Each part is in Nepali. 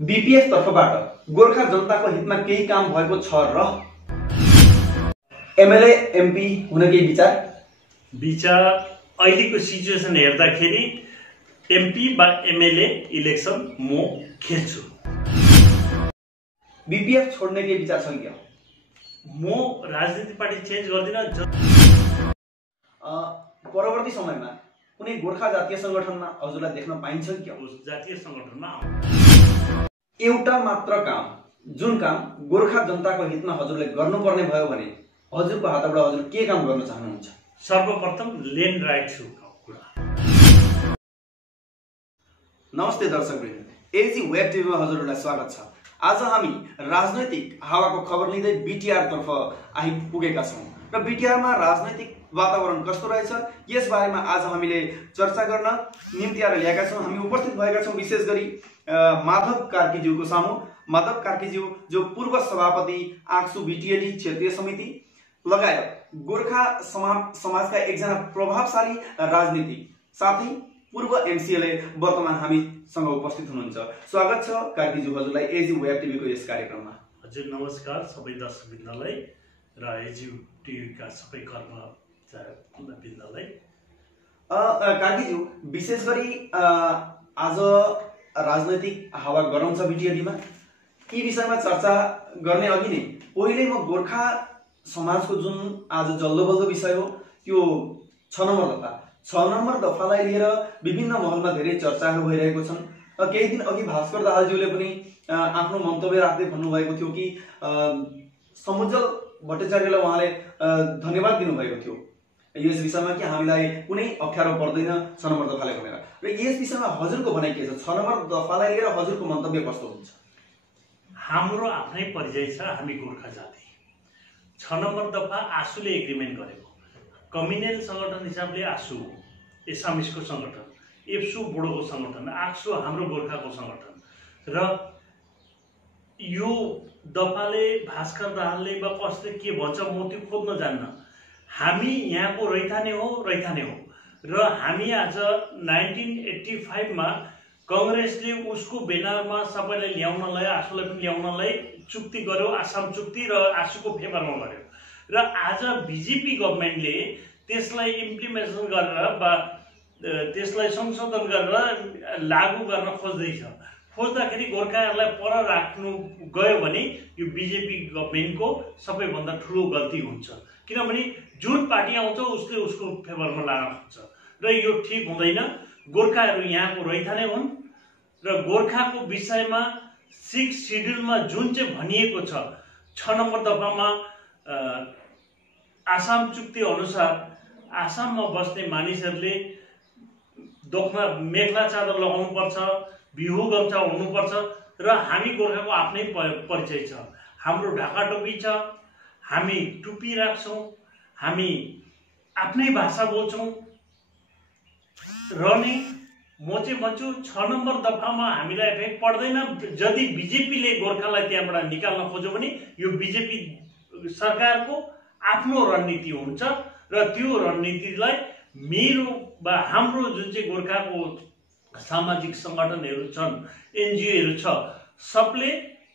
बीपीएफ तर्फबाट गोर्खा जनताको हितमा केही काम भएको छ र? एमएलए एमपी हुन केही विचार अहिलेको सिचुएसन हेर्दाखेरि एमपी बा एमएलए इलेक्सन म खेल्छु। बीपीएफ छोड्ने केही विचार छ क्या? म राजनीति पार्टी चेन्ज गर्दिन। परवर्ती समयमा कुनै गोर्खा जातीय संगठनमा हजुरलाई देख्न पाइन्छ क्या? जातीय संगठनमा एउटा मात्र काम, जुन काम गोर्खा जनताको हितमा हजुरले गर्नुपर्ने भयो भने हजुरको हातबाट हजुर के काम गर्न चाहनुहुन्छ? सर्वप्रथम ल्यान्ड राइट्सको कुरा। नमस्ते दर्शकवृन्द, एजी वेब टिभीमा हजुरहरूलाई स्वागत छ। आज हामी राजनैतिक हावाको खबर लिँदै बीटीआर तर्फ आइपुगेका छौँ र बीटीआरमा राजनैतिक वातावरण कस्तो रहेछ यस बारेमा आज हामीले चर्चा गर्न निम्ति आएर ल्याएका छौँ। हामी उपस्थित भएका छौँ विशेष गरी माधव कार्कीज्यूको सामु। माधव कार्कीज्यू जो पूर्व सभापति आक्सु बीटीएडी क्षेत्रीय समिति लगायत गोर्खा समाजका एकजना प्रभावशाली राजनीतिक साथै पूर्व एमसीएलए वर्तमान हामीसँग उपस्थित हुनुहुन्छ। स्वागत छ कार्कीज्यू हजुरलाई एजी वेब टिभीको यस कार्यक्रममा। हजुर नमस्कार सबै दर्शकवृन्दलाई र एजी टिभीका सबै कर्मचारीवृन्दलाई। कार्कीज्यू विशेष गरी आज राजनैतिक हावा गरम छ बीटीएडीमा। यी विषयमा चर्चा गर्ने अघि नै पहिले म गोर्खा समाजको जुन आज जल्दोबल्दो विषय हो त्यो 6 नम्बर दफालाई लिएर विभिन्न महलमा धेरै चर्चाहरू भइरहेको छन्। केही दिन अघि भास्कर दाहालज्यूले पनि आफ्नो मन्तव्य राख्दै भन्नुभएको थियो कि समुज्जल भट्टाचार्यलाई उहाँले धन्यवाद दिनुभएको थियो यस विषयमा कि हामीलाई कुनै अप्ठ्यारो पर्दैन 6 नम्बर दफालाई भनेर। र यस विषयमा हजुरको भनाइ के छ? 6 नम्बर दफालाई लिएर हजुरको मन्तव्य कस्तो हुन्छ? हाम्रो आफ्नै परिचय छ, हामी गोर्खा जाति। 6 नम्बर दफा आसुले एग्रिमेन्ट गरेको कम्युनल संगठन हिसाबले आसु हो, एसामिसको संगठन, एप्सु बोडोको संगठन, आक्सु हाम्रो गोर्खाको संगठन। र यो दफाले भास्कर दाहालले वा कसले के भन्छ म त्यो खोज्न जान्न। हामी यहाँको रैथाने हो र हामी आज 1985 मा कांग्रेसले उसको बेनरमा सबैलाई ल्याउनलाई, आसुलाई पनि ल्याउनलाई चुक्ति गर्यो, आसाम चुक्ति र आसुको फेभरमा गर्यो। र आज बीजेपी गभर्नमेन्टले त्यसलाई इम्प्लिमेन्टेसन गरेर वा त्यसलाई संशोधन गरेर लागू गर्न खोज्दाखेरि गोर्खाहरूलाई पर राख्नु गयो भने यो बीजेपी गभर्नमेन्टको सबैभन्दा ठुलो गल्ती हुन्छ। किनभने जुन पार्टी आउँछ उसले उसको फेभरमा लान खोज्छ र यो ठीक हुँदैन। गोर्खाहरू यहाँको रैथाने हुन् र गोर्खाको विषयमा 6 सिड्युलमा जुन चाहिँ भनिएको छ 6 नम्बर दफामा आसाम चुक्ति अनुसार आसाममा बस्ने मानिसहरूले दोखमा मेखला चादर लगाउनु पर्छ, बिहु गम्छा हुनुपर्छ र हामी गोर्खाको आफ्नै परिचय छ। हाम्रो ढाका टोपी छ, हामी टुपी राख्छौँ, हामी आफ्नै भाषा बोल्छौँ र नि म चाहिँ भन्छु 6 नम्बर दफामा हामीलाई इफेक्ट पर्दैन। यदि बीजेपीले गोर्खालाई त्यहाँबाट निकाल्न खोज्यो भने यो बीजेपी सरकारको आफ्नो रणनीति हुन्छ र त्यो रणनीतिलाई मेरो वा हाम्रो जुन चाहिँ गोर्खाको सामाजिक सङ्गठनहरू छन्, एनजिओहरू छ, सबले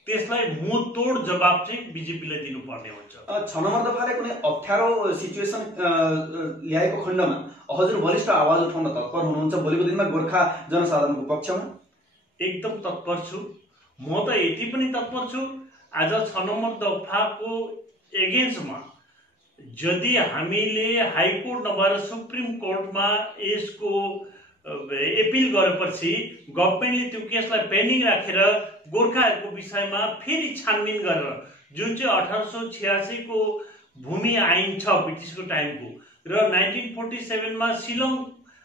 त्यसलाई मुँहतोड जवाब चाहिँ बीजेपीलाई दिनुपर्ने हुन्छ। 6 नम्बर दफाले कुनै अप्ठ्यारो सिचुएसन ल्याएको खण्डमा हजुर बलिष्ठ आवाज उठाउन तत्पर हुनुहुन्छ भोलिको दिनमा गोर्खा जनसाधारणको पक्षमा? एकदम तत्पर छु। म त यति पनि तत्पर छु, आज 6 नम्बर दफाको एगेन्स्टमा यदि हामीले हाइकोर्ट नभएर सुप्रिम कोर्टमा यसको एपिल गरेपछि गभर्नमेन्टले त्यो केसलाई पेन्डिङ राखेर गोर्खाहरूको विषयमा फेरि छानबिन गरेर जुन चाहिँ 1886 को भूमि ऐन छ ब्रिटिसको टाइमको र 1947 मा शिलङ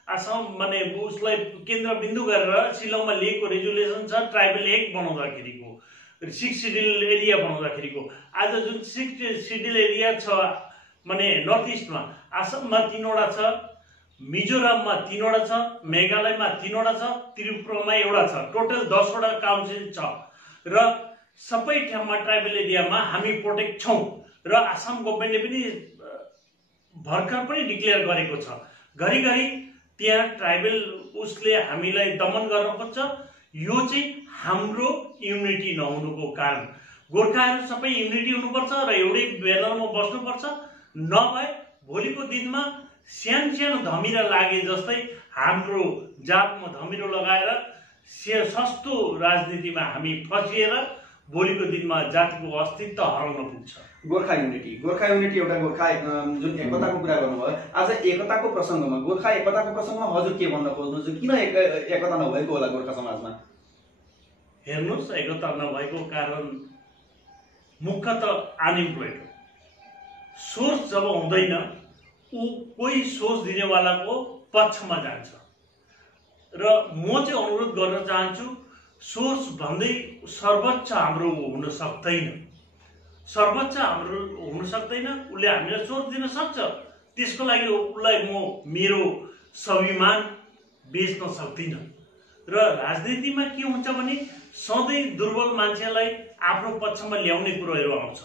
आसाम माने उसलाई केन्द्रबिन्दु गरेर शिलङमा लिएको रेजुलेसन छ ट्राइबल एक्ट बनाउँदाखेरिको, 6 सिड्युल एरिया बनाउँदाखेरिको। आज जुन 6 सिड्युल एरिया छ माने नर्थ इस्टमा आसाममा 3वटा छ, मिजोराममा 3वटा छ, मेघालयमा 3वटा छ, त्रिपुरामा 1वटा छ, टोटल 10वटा काउन्सिल छ र सबै ठाउँमा ट्राइबल एरियामा हामी प्रोटेक्ट छौँ र आसाम गभर्नमेन्टले पनि भर्खर पनि डिक्लेयर गरेको छ। घरिघरि त्यहाँ ट्राइबल उसले हामीलाई दमन गर्न खोज्छ। यो चाहिँ हाम्रो युनिटी नहुनुको कारण। गोर्खाहरू सबै युनिटी हुनुपर्छ र एउटै ब्यानरमा बस्नुपर्छ, नभए भोलिको दिनमा सानो सानो धमिरा लागे जस्तै हाम्रो जातमा धमिरो लगाएर सस्तो राजनीतिमा हामी फसिएर भोलिको दिनमा जातिको अस्तित्व हराउन पुग्छ। गोर्खा युनिटी एउटा गोर्खा जुन एकताको कुरा गर्नुभयो, आज एकताको प्रसङ्गमा गोर्खा एकताको प्रसङ्गमा हजुर के भन्न खोज्नुहुन्छ? किन एकता नभएको होला गोर्खा समाजमा? हेर्नुहोस्, एकता नभएको कारण मुख्यतः अनइम्प्लोइड हो। सोर्स जब हुँदैन ऊ कोही सोच दिनेवालाको पक्षमा जान्छ र म चाहिँ अनुरोध गर्न चाहन्छु, सोर्स भन्दै सर्वोच्च हाम्रो हुन सक्दैन। सर्वोच्च हाम्रो हुन सक्दैन, उसले हामीलाई सोच दिन सक्छ, त्यसको लागि उसलाई म मेरो स्वाभिमान बेच्न सक्दिनँ। र राजनीतिमा के हुन्छ भने सधैँ दुर्बल मान्छेलाई आफ्नो पक्षमा ल्याउने कुरोहरू आउँछ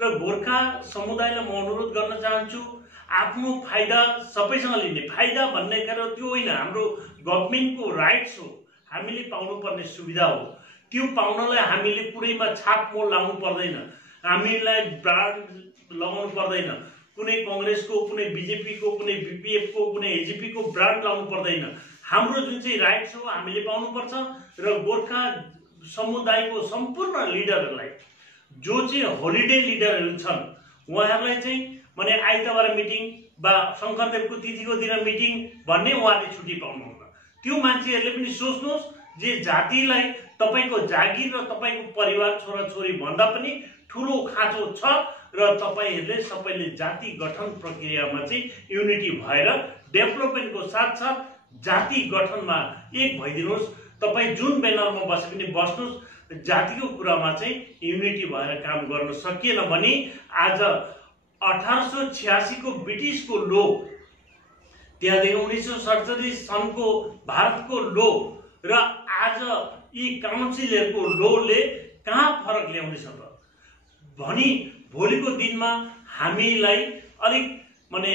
र गोर्खा समुदायलाई म अनुरोध गर्न चाहन्छु, आफ्नो फाइदा सबैसँग लिने, फाइदा भन्ने कुरा त्यो होइन, हाम्रो गभर्मेन्टको राइट्स हो, हामीले पाउनुपर्ने सुविधा हो। त्यो पाउनलाई हामीले कुनैमा छापमोल लाउनु पर्दैन, हामीलाई ब्रान्ड लगाउनु पर्दैन, कुनै कङ्ग्रेसको, कुनै बिजेपीको, कुनै बीपीएफको, कुनै एजिपीको ब्रान्ड लाउनु पर्दैन। हाम्रो जुन चाहिँ राइट्स हो हामीले पाउनुपर्छ र गोर्खा समुदायको सम्पूर्ण लिडरहरूलाई, जो चाहिँ होलिडे लिडरहरू छन्, उहाँहरूलाई चाहिँ माने आइतबार मिटिङ वा शङ्करदेवको तिथिको दिन मिटिङ भन्ने उहाँले छुट्टी पाउनुहुन्न। त्यो मान्छेहरूले पनि सोच्नुहोस् जे जातिलाई तपाईँको जागिर र तपाईँको परिवार छोराछोरी भन्दा पनि ठुलो खाँचो छ र तपाईँहरूले सबैले जाति गठन प्रक्रियामा चाहिँ युनिटी भएर डेभलपमेन्टको साथसाथ जाति गठनमा एक भइदिनुहोस्। तपाईँ जुन ब्यानरमा बसे पनि बस्नुहोस्, जातिको कुरामा चाहिँ युनिटी भएर काम गर्न सकिएन भने आज 1886 को ब्रिटिसको लो, त्यहाँदेखि 1947 सनको भारतको लो र आज यी काउन्सिलहरूको लोले कहाँ फरक ल्याउँदैछ त भनी भोलिको दिनमा हामीलाई अलिक माने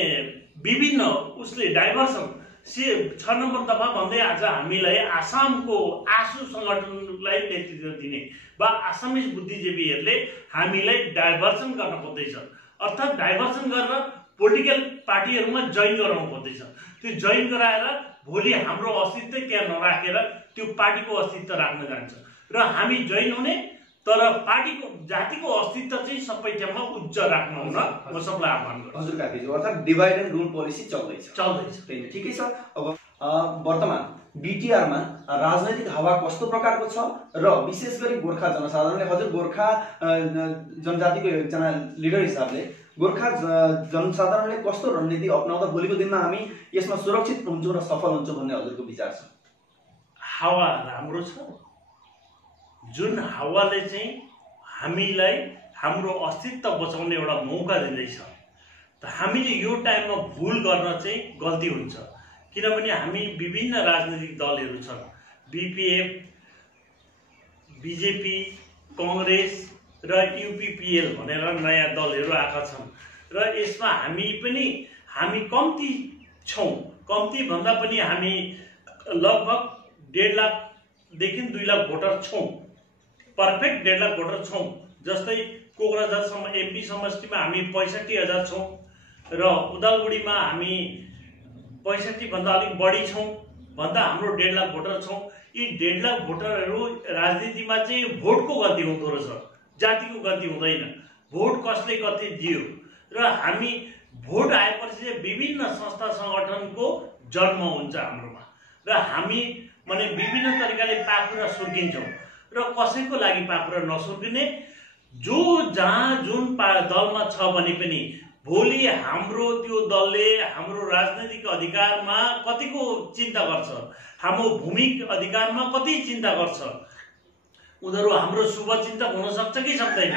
विभिन्न उसले डाइभर्सन 6 नम्बर दफा भन्दै आज हामीलाई आसामको आसु संगठनलाई नेतृत्व दिने वा आसामिज बुद्धिजीवीहरूले हामीलाई डाइभर्सन गर्न खोज्दैछ। अर्थात् डाइभर्सन गरेर पोलिटिकल पार्टीहरूमा जोइन गराउनु खोज्दैछ। त्यो जोइन गराएर भोलि हाम्रो अस्तित्व त्यहाँ नराखेर त्यो पार्टीको अस्तित्व राख्न जान्छ र हामी जोइन हुने, तर पार्टीको जातिको अस्तित्व चाहिँ सबै ठाउँमा उच्च राख्न हुन म सबलाई आह्वान गर्छु। हजुर काकीज्यू, अर्थात् डिभाइड एन्ड रुल पोलिसी चल्दैछ। ठिकै छ। अब वर्तमान बीटीआरमा राजनैतिक हावा कस्तो प्रकारको छ र विशेष गरी गोर्खा जनसाधारणले, हजुर गोर्खा जनजातिको एकजना लिडर हिसाबले गोर्खा जनसाधारणले कस्तो रणनीति अपनाउँदा भोलिको दिनमा हामी यसमा सुरक्षित हुन्छौँ र सफल हुन्छौँ भन्ने हजुरको विचार छ? हावा राम्रो छ, जुन हावाले चाहिँ हामीलाई हाम्रो अस्तित्व बचाउने एउटा मौका दिँदैछ। त हामीले यो टाइममा भुल गर्न चाहिँ गल्ती हुन्छ, किनभने हामी विभिन्न राजनीतिक दलहरू छन्, बीपीएफ, बीजेपी, कांग्रेस र यूपीपीएल भनेर नयाँ दलहरू आएका छन् र यसमा हामी कम्ती छौँ। कम्ती भन्दा पनि हामी लगभग 1.5 लाखदेखि 2 लाख भोटर छौँ, पर्फेक्ट 1.5 लाख भोटर छौँ। जस्तै कोक्राझारसम्म एमपी समष्टिमा हामी 65,000 छौँ र उदालगुडीमा हामी 65 भन्दा अलिक बढी छौँ भन्दा हाम्रो 1.5 लाख भोटर छौँ। यी 1.5 लाख भोटरहरू राजनीतिमा चाहिँ भोटको गल्ती हुँदो रहेछ, जातिको गल्ती हुँदैन। भोट कसले कति दियो र हामी भोट आएपछि विभिन्न संस्था सङ्गठनको जन्म हुन्छ हाम्रोमा र हामी माने विभिन्न तरिकाले पाखुरा सुर्किन्छौँ र कसैको लागि पाखुरा नसुर्किने, जो जहाँ जुन दलमा छ भने पनि भोलि हाम्रो त्यो दलले हाम्रो राजनैतिक अधिकारमा कतिको चिन्ता गर्छ, हाम्रो भूमिक अधिकारमा कति चिन्ता गर्छ, उनीहरू हाम्रो शुभचिन्तक हुन सक्छ कि सक्दैन,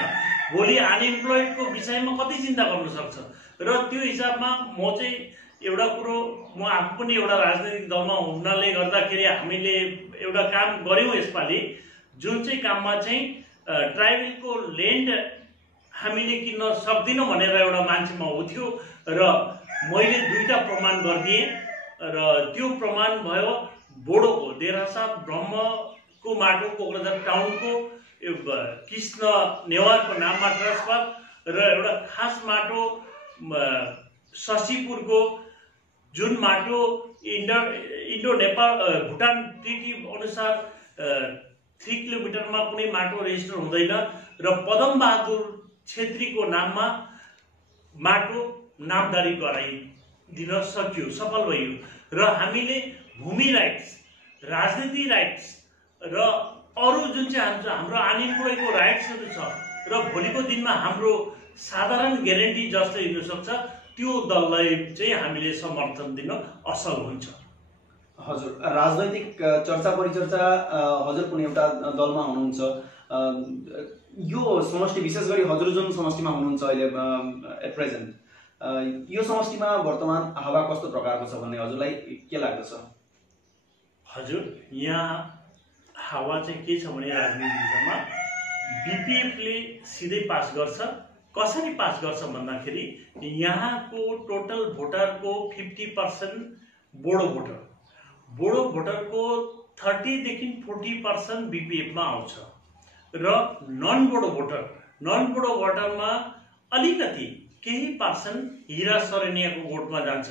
भोलि अनइम्प्लोइडको विषयमा कति चिन्ता गर्न सक्छ। र त्यो हिसाबमा म चाहिँ एउटा कुरो, म आफू पनि एउटा राजनैतिक दलमा हुनाले गर्दाखेरि हामीले एउटा काम गऱ्यौँ यसपालि, जुन चाहिँ काममा चाहिँ ट्राइबलको ल्यान्ड हामीले किन्न सक्दिनौँ भनेर एउटा मान्छेमा उठ्यो र मैले 2टा प्रमाण गरिदिएँ र त्यो प्रमाण भयो बोडोको, देरासा ब्रह्म को माटो कोक्राझार टाउनको कृष्ण नेवारको नाममा ट्रान्सफर र एउटा खास माटो शशीपुरको जुन माटो इन्डो नेपाल भुटान ट्रिटी अनुसार 3 किलोमिटरमा कुनै माटो रेजिस्टर हुँदैन र पदम बहादुर छेत्रीको नाममा माटो नामदारी गराइदिन सकियो, सफल भयो। र हामीले भूमि राइट्स, राजनीति राइट्स र अरू जुन चाहिँ हाम्रो अनइम्प्लोयको राइट्सहरू छ र भोलिको दिनमा हाम्रो साधारण ग्यारेन्टी जस्तो हिँड्न सक्छ, त्यो दललाई चाहिँ हामीले समर्थन दिन असल हुन्छ। हजुर, राजनैतिक चर्चा परिचर्चा हजुर कुनै एउटा दलमा हुनुहुन्छ, यो समष्टि विशेष गरी हजुर जुन समष्टिमा हुनुहुन्छ अहिले एट प्रेजेन्ट, यो समष्टिमा वर्तमान हावा कस्तो प्रकारको छ भन्ने हजुरलाई के लाग्दछ? हजुर, यहाँ हावा चाहिँ के छ भने राजनीतिमा बीपीएफले सिधै पास गर्छ। कसरी पास गर्छ भन्दाखेरि यहाँको टोटल भोटरको 50% बोडो भोटरको 30 देखि 40% बीपीएफमा आउँछ र नन बोडो भोटरमा अलिकति केही पर्सेन्ट हिरा शरणियाको भोटमा जान्छ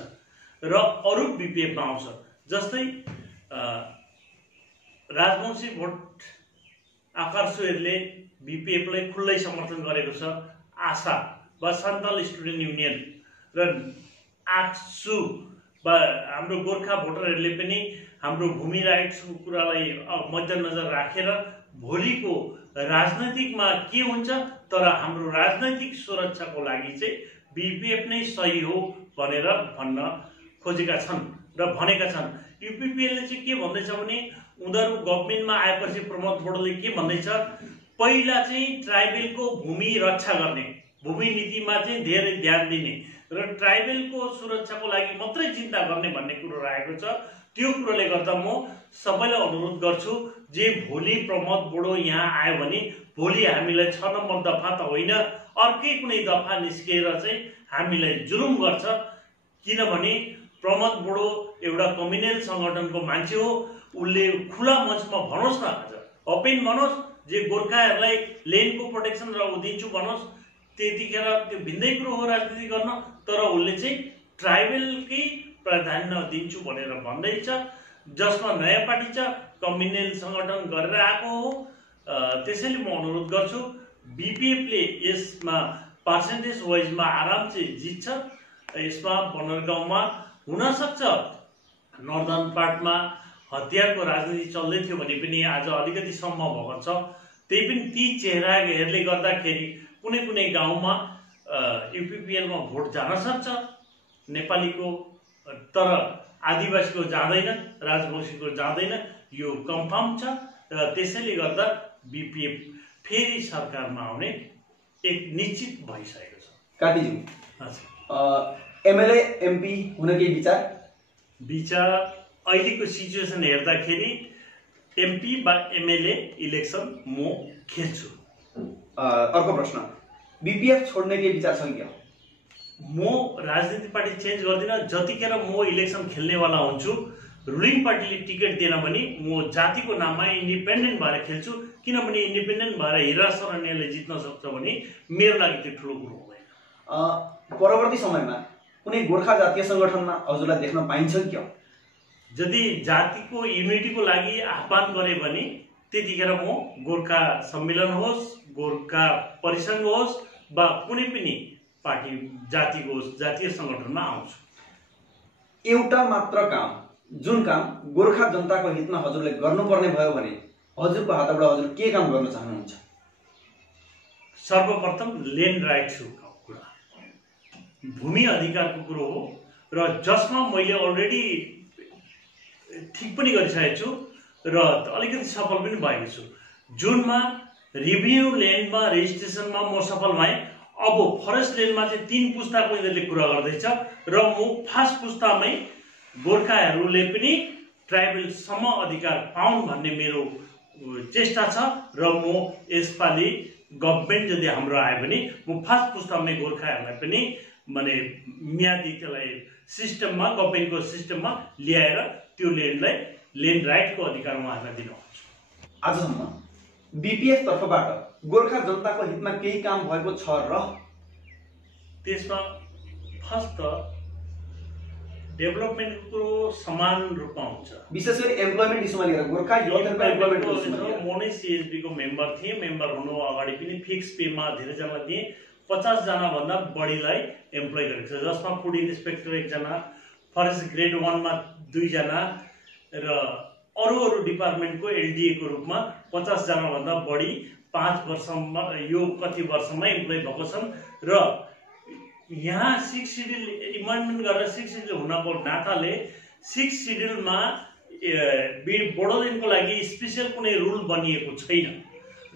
र अरू बीपीएफमा आउँछ। जस्तै राजवंशी भोट आकार सुवेरले बीपीएफलाई खुल्लै समर्थन गरेको छ। आशा वा सन्थाल स्टुडेन्ट युनियन र आक्सु वा हाम्रो गोर्खा भोटरहरूले पनि हाम्रो भूमि राइट्सको कुरालाई मध्यनजर राखेर भोलिको राजनैतिकमा के हुन्छ, तर हाम्रो राजनैतिक सुरक्षाको लागि चाहिँ बीपीएफ नै सही हो भनेर भन्न खोजेका छन् र भनेका छन्। यूपीपीएलले चाहिँ के भन्दैछ भने उनीहरू गभर्नमेन्टमा आएपछि प्रमोद बोर्डले के भन्दैछ, पहिला चाहिँ ट्राइबलको भूमि रक्षा गर्ने, भूमि नीतिमा चाहिँ धेरै ध्यान दिने र ट्राइबलको सुरक्षाको लागि मात्रै चिन्ता गर्ने भन्ने कुरो राखेको छ। त्यो कुरोले गर्दा म सबैलाई अनुरोध गर्छु, जे भोलि प्रमोद बोर्डो यहाँ आयो भने भोलि हामीलाई 6 नम्बर दफा त होइन, अर्कै कुनै दफा निस्किएर चाहिँ हामीलाई जुलुम गर्छ। किनभने प्रमोद बोर्डो एउटा कम्युनल सङ्गठनको मान्छे हो, उसले खुला मञ्चमा भनोस् न, आज ओपन भनोस्, जे गोर्खाहरूलाई ल्यान्डको प्रोटेक्सन र दिन्छु भनोस्, त्यतिखेर त्यो भिन्दै कुरो हो राजनीति गर्न। तर उसले चाहिँ ट्राइबलकै प्राधान्य दिन्छु भनेर भन्दैछ, जसमा नयाँ पार्टी छ, कम्युनल सङ्गठन गरेर आएको हो। त्यसैले म अनुरोध गर्छु, बीपीएफले यसमा पर्सेन्टेज वाइजमा आराम चाहिँ जित्छ। यसमा बनरगाउँमा हुनसक्छ नर्दर्न पार्टमा हतियारको राजनीति चल्दै थियो भने पनि आज अलिकति सम्भव भएको छ। त्यही पनि ती चेहराहरूले गर्दाखेरि कुनै कुनै गाउँमा यूपीपीएलमा भोट जान सक्छ नेपालीको, तर आदिवासीको जाँदैन, राजवंशीको जाँदैन, यो कन्फर्म छ। र त्यसैले गर्दा बीपीएफ फेरि सरकारमा आउने एक निश्चित भइसकेको छ। कार्कीज्यू, एमएलए एमपी हुन केही विचार अहिलेको सिचुएसन हेर्दाखेरि एमपी वा एमएलए इलेक्सन म खेल्छु। अर्को प्रश्न, बीपीएफ छोड्ने केही विचार छ कि? म राजनीति पार्टी चेन्ज गर्दिनँ। जतिखेर म इलेक्सन खेल्नेवाला हुन्छु, रुलिङ पार्टीले टिकट दिएन भने म जातिको नाममा इन्डिपेन्डेन्ट भएर खेल्छु। किनभने इन्डिपेन्डेन्ट भएर हिरा शरणियाले जित्न सक्छ भने मेरो लागि त्यो ठुलो कुरो हुँदैन। परवर्ती समयमा कुनै गोर्खा जातीय सङ्गठनमा हजुरलाई देख्न पाइन्छ कि? यदि जातिको युनिटीको लागि आह्वान गरे भने त्यतिखेर म गोर्खा सम्मेलन होस्, गोर्खा परिसङ्घ होस् वा कुनै पनि पार्टी जातिको होस्, जातीय सङ्गठनमा आउँछु। एउटा मात्र काम, जुन काम गोर्खा जनताको हितमा हजुरले गर्नुपर्ने भयो भने हजुरको हातबाट हजुर के काम गर्न चाहनुहुन्छ? सर्वप्रथम ल्यान्ड राइट्सको कुरा, भूमि अधिकारको कुरो हो र जसमा मैले अलरेडी ठिक पनि गरिसकेको छु र अलिकति सफल पनि भएको छु। जुनमा रेभिन्यू ल्यान्डमा रेजिस्ट्रेसनमा म सफल भएँ। अब फरेस्ट ल्यान्डमा चाहिँ 3 पुस्ताको यिनीहरूले कुरा गर्दैछ र म फर्स्ट पुस्तामै गोर्खाहरूले पनि ट्राइबल सम अधिकार पाउन् भन्ने मेरो चेष्टा छ र म यसपालि गभर्नमेन्ट यदि हाम्रो आयो भने म फर्स्ट पुस्तामै गोर्खाहरूलाई पनि माने म्यादी त्यसलाई सिस्टममा, गभर्नमेन्टको सिस्टममा ल्याएर त्यो ल्यान्डलाई ल्यान्ड राइटको अधिकार उहाँहरूलाई दिनुहुन्छ। आजसम्म बीपीएफ तर्फबाट गोर्खा जनताको हितमा केही काम भएको छ र? त्यसमा फर्स्ट डेभलपमेन्टको समान रूपमा हुन्छ। विशेष गरी एम्प्लोयमेन्ट इस्युमा लिएर गोर्खा युथहरूको एम्प्लोयमेन्ट इस्युमा लिएर म नै सीएचबी को मेम्बर थिएँ। मेम्बर हुनु अगाडि पनि फिक्स पेमा धेरैजना थिए। 50 जना भन्दा बढीलाई एम्प्लोय गरेको छ, जसमा फुड इन्सपेक्टर 1 जना, फरेस्ट ग्रेड 1 मा 2 जना र अरू डिपार्टमेन्टको एलडीए को रूपमा 50 जना भन्दा बढी 5 वर्षमा यो कति वर्षमा एम्प्लोय भएको छन्। र यहाँ 6 सिड्युल इमेन्डमेन्ट गरेर 6 सिड्युल हुनको नाताले 6 सिड्युलमा बोडोल्यान्डको लागि स्पेशल कुनै रुल बनिएको छैन।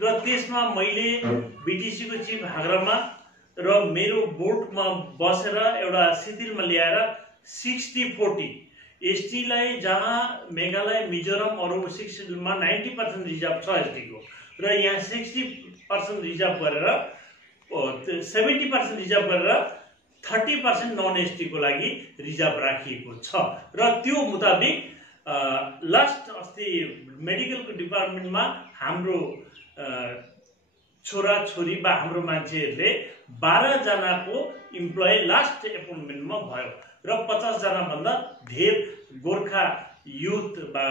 र त्यसमा मैले बीटीसी को चिफ हाग्रामा र मेरो बोर्डमा बसेर एउटा शिथिलमा ल्याएर 60-40 एसटी लाई जहाँ मेघालय मिजोरम अरू 6 सिड्युलमा 90% रिजर्भ छ एसटी को, र यहाँ 60% रिजर्भ गरेर 70% रिजर्भ गरेर 30% नन एसटी को लागि रिजर्भ राखिएको छ। र त्यो मुताबिक लास्ट अस्ति मेडिकलको डिपार्टमेन्टमा हाम्रो छोरा छोरी बा हाम्रो मान्छेहरूले 12 जनाको इम्प्लोय लास्ट एपोइन्टमेन्टमा भयो र 50 जना भन्दा धेर गोर्खा युथ बा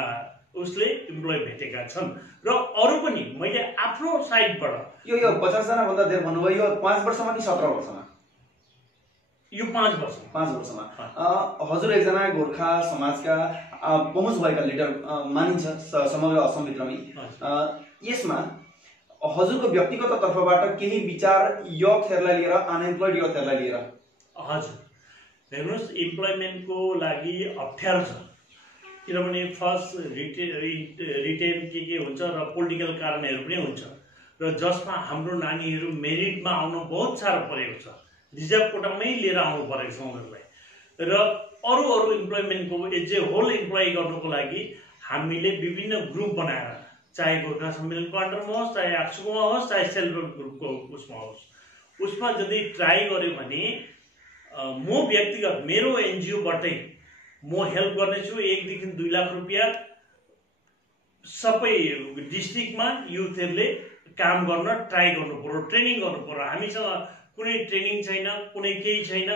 उसले इम्प्लोय भेटेका छन्। र अरू पनि मैले आफ्नो साइडबाट यो 50 जना भन्दा धेर भन्नुभयो, यो 5 वर्षमा कि 17 वर्षमा? यो 5 वर्ष। 5 वर्षमा हजुर एकजना गोर्खा समाजका पहुँच भएका लिडर मानिन्छ समग्र असमभित्रमै। यसमा हजुरको व्यक्तिगत तर्फबाट केही विचार युथहरूलाई लिएर, अनएम्प्लोइड युथहरूलाई लिएर? हजुर, हेर्नुहोस्, इम्प्लोयमेन्टको लागि अप्ठ्यारो छ, किनभने फर्स्ट रिटेन के हुन्छ र पोलिटिकल कारणहरू पनि हुन्छ, र जसमा हाम्रो नानीहरू मेरिटमा आउनु बहुत साह्रो परेको छ। रिजर्भ कोटामै लिएर आउनु परेको छ उनीहरूलाई। र अरू इम्प्लोयमेन्टको एज ए होल इम्प्लोय गर्नुको लागि हामीले विभिन्न ग्रुप बनाएर, चाहे गोर्खा सम्मेलनको अन्डरमा होस्, चाहे आक्सुकोमा होस्, चाहे सेल्फ हेल्प ग्रुपको उसमा होस्, उसमा यदि ट्राई गर्यो भने म व्यक्तिगत मेरो एनजिओबाटै म हेल्प गर्नेछु। 1 देखि 2 लाख रुपियाँ सबै डिस्ट्रिक्टमा युथहरूले काम गर्न ट्राई गर्नु पर्यो, ट्रेनिङ गर्नु पर्यो। हामीसँग कुनै ट्रेनिङ छैन, कुनै केही छैन।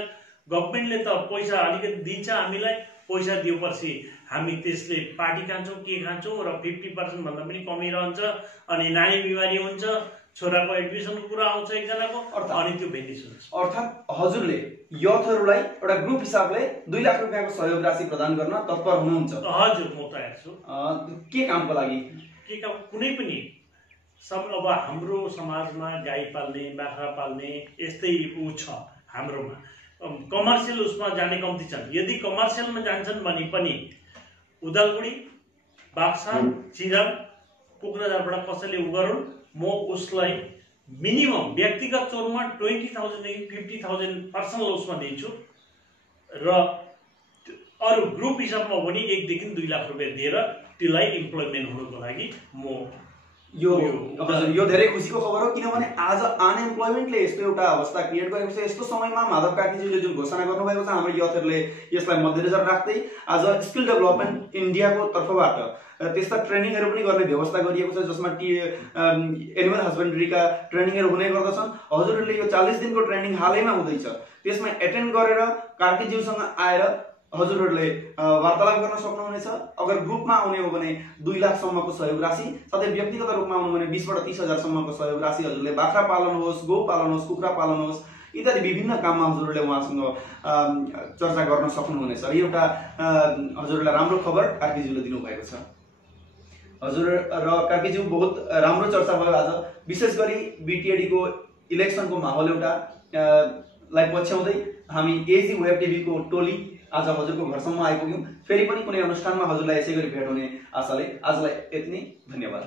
गभर्नमेन्टले त पैसा अलिकति दिन्छ हामीलाई, पैसा दिएपछि हामी त्यसले पार्टी खान्छौँ, के खान्छौँ, र 50% भन्दा पनि कमी रहन्छ। अनि नानी बिमारी हुन्छ, छोराको एडमिसनको कुरा आउँछ एकजनाको, अनि त्यो भेनिस हुन्छ। अर्थात् हजुरले युथहरूलाई एउटा ग्रुप हिसाबले 2 लाख रुपियाँको सहयोग राशि प्रदान गर्न तत्पर हुनुहुन्छ? हजुर, म तयार छु। के कामको लागि? के काम? कुनै पनि अब हाम्रो समाजमा गाई पाल्ने, बाख्रा पाल्ने यस्तै छ हाम्रोमा। कमर्सियल उसमा जाने कम्ती छन्। यदि कमर्सियलमा जान्छन् भने पनि उदालगुडी, बाक्सा, चिराङ, कोक्राझारबाट कसैले गरून्, म उसलाई मिनिमम व्यक्तिगत तौरमा 20,000 देखि 50,000 पर्सनल उसमा दिन्छु। र अरू ग्रुप हिसाबमा पनि 1 देखि 2 लाख रुपियाँ दिएर त्यसलाई इम्प्लोयमेन्ट हुनुको लागि म यो धेरै खुसीको खबर हो, किनभने आज अनएम्प्लोयमेन्टले यस्तो एउटा अवस्था क्रिएट गरेको छ। यस्तो समयमा माधव कार्कीजीले जुन घोषणा गर्नुभएको छ, हाम्रो युथहरूले यसलाई मध्यनजर राख्दै आज स्किल डेभलपमेन्ट इन्डियाको तर्फबाट त्यस्ता ट्रेनिङहरू पनि गर्ने व्यवस्था गरिएको छ, जसमा एनिमल हस्बेन्ड्रीका ट्रेनिङहरू हुने गर्दछन्। हजुरहरूले यो 40 दिनको ट्रेनिङ हालैमा हुँदैछ, त्यसमा एटेन्ड गरेर कार्कीज्यूसँग आएर हजुरहरूले वार्तालाप गर्न सक्नुहुनेछ। अगर ग्रुपमा आउने हो भने 2 लाखसम्मको सहयोग राशि, साथै व्यक्तिगत रूपमा आउनु भने 20 बाट 30 हजारसम्मको सहयोग राशि हजुरले बाख्रा पालन होस्, गौ पालन होस्, कुखुरा पालन होस् इत्यादि विभिन्न काममा हजुरहरूले उहाँसँग चर्चा गर्न सक्नुहुनेछ। र एउटा हजुरहरूलाई राम्रो खबर कार्कीज्यूले दिनुभएको छ। हजुर र कार्कीज्यू, बहुत राम्रो चर्चा भयो आज। विशेष गरी बीटीएडी को इलेक्सनको माहौल एउटा लाई पछ्याउँदै हामी एजी वेब टिभी को टोली आज हजुरको घरसम्म आइपुग्यौं। फेरि पनि कुनै अनुष्ठानमा हजुरलाई यसै गरी भेट हुने आशाले आजलाई यति नै, धन्यवाद।